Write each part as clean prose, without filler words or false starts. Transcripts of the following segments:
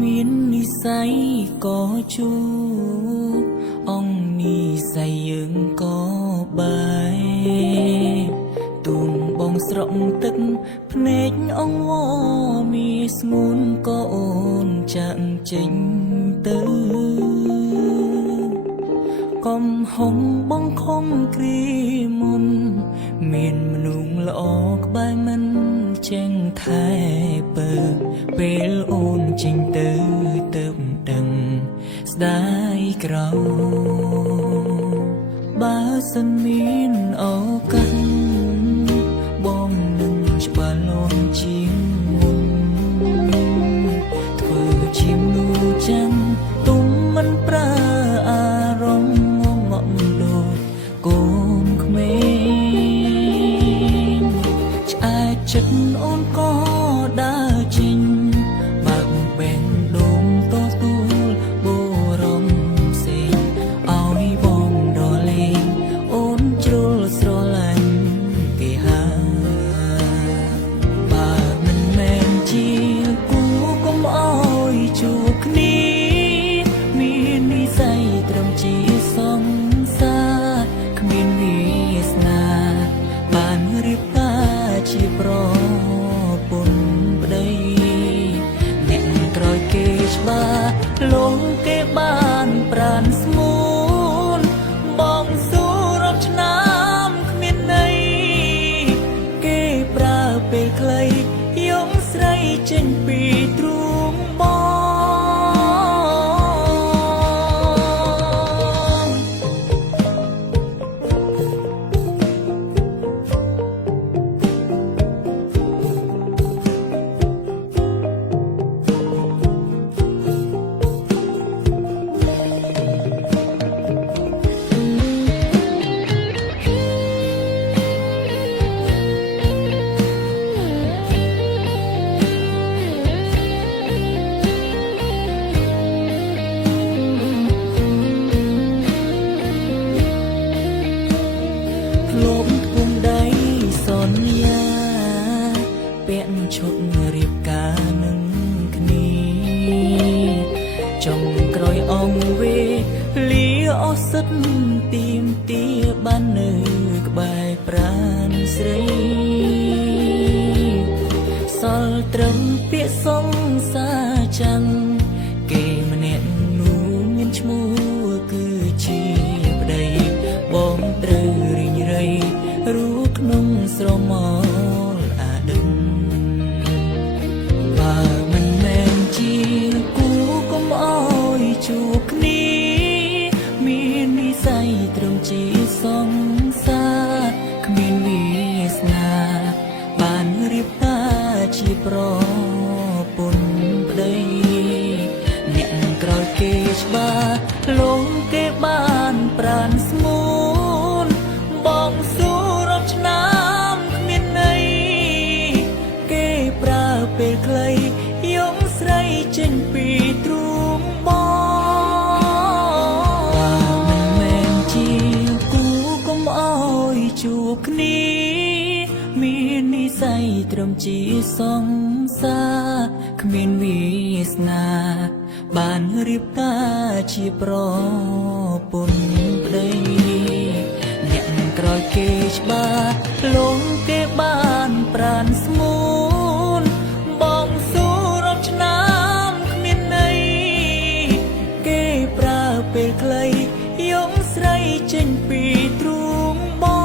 មាននិស្ស័យក៏ជួអង្គនិស្ស័យយើងក៏បាយទូនបងស្រក់ទឹកភ្នែកអង្វរមានស្ងួនក៏អូនចាក់ចេញទៅកំហុងបងខំគ្រីមុនមានមនុស្សល្អក្បែរមិនចេញថែពើពេលអូនចេញទៅទៅដឹងស្ដាយក្រោបើសិនមានឱកាសបងនឹងច្បាស់លាស់ជាងមុនធ្វើជាមនុស្សចាំទុំមិនប្រើអារម្មណ៍ងងក់ដូចកូនក្មេងឆ្អែតចិត្តអូនក៏ដើរចេញបើកបែងដងតទួលបរំផ្សេងឲ្យបងដលេងអូនជ្រុលស្រឡាញ់គេបើមិនមែនជាគូកុំអោយជួបគ្នាមាននិស្ស័យត្រឹមជាសង្សារគ្មានវាសនាបានរៀបការជាប្រពន្ធប្តីអ្នកក្រោយគេច្បាស់លងគេបានប្រានស្មួនបងស៊ូរាប់ឆ្នាំគ្មានន័យគេប្រើពេលខ្លីយំស្រីចេញពីទ្រូងបងលោកពុំដៃសន្យាពាក់ឈុតរៀបការនឹងគ្នាចុងក្រោយអងវេលាអស់សិតទីមទាបាននៅក្បែរប្រាណស្រីសល់ត្រឹមពាក្យសងសាចាំងគេម្នាក់នោះមានឈ្មោះគឺជាប្តីបងត្រូវរីងរៃរូក្នុងស្រមោលអាដឹកបើមិនមែនជាគូកុំអោយជួបគ្នាមាននិស្ស័យត្រឹមជាសង្សារគ្មានវាសនាបានរៀបការជាប្រពន្ធប្តីអ្នកក្រោយគេច្បាស់លងគេបានប្រានស្ងួនបងស៊ូរាប់ឆ្នាំគ្មានន័យគេប្រើពេលខ្លីយំស្រីចេញពីទ្រូងបងបើមិនមែនជាគូកុំអោយជួបគ្នាមាននិស្ស័យត្រឹមជាសង្សារគ្មានវាសនាបានរៀបការជាប្រពន្ធប្តីអ្នកក្រោយគេច្បាស់លងគេបានប្រានស្មួនបងស៊ូរាប់ឆ្នាំគ្មានន័យគេប្រើពេលខ្លីយំស្រីចេញពីទ្រូងបង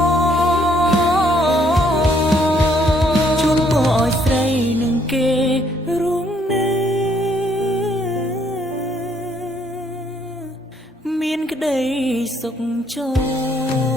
ជូនពរឲ្យស្រីនឹងគេរួមមានក្តីសុខចរ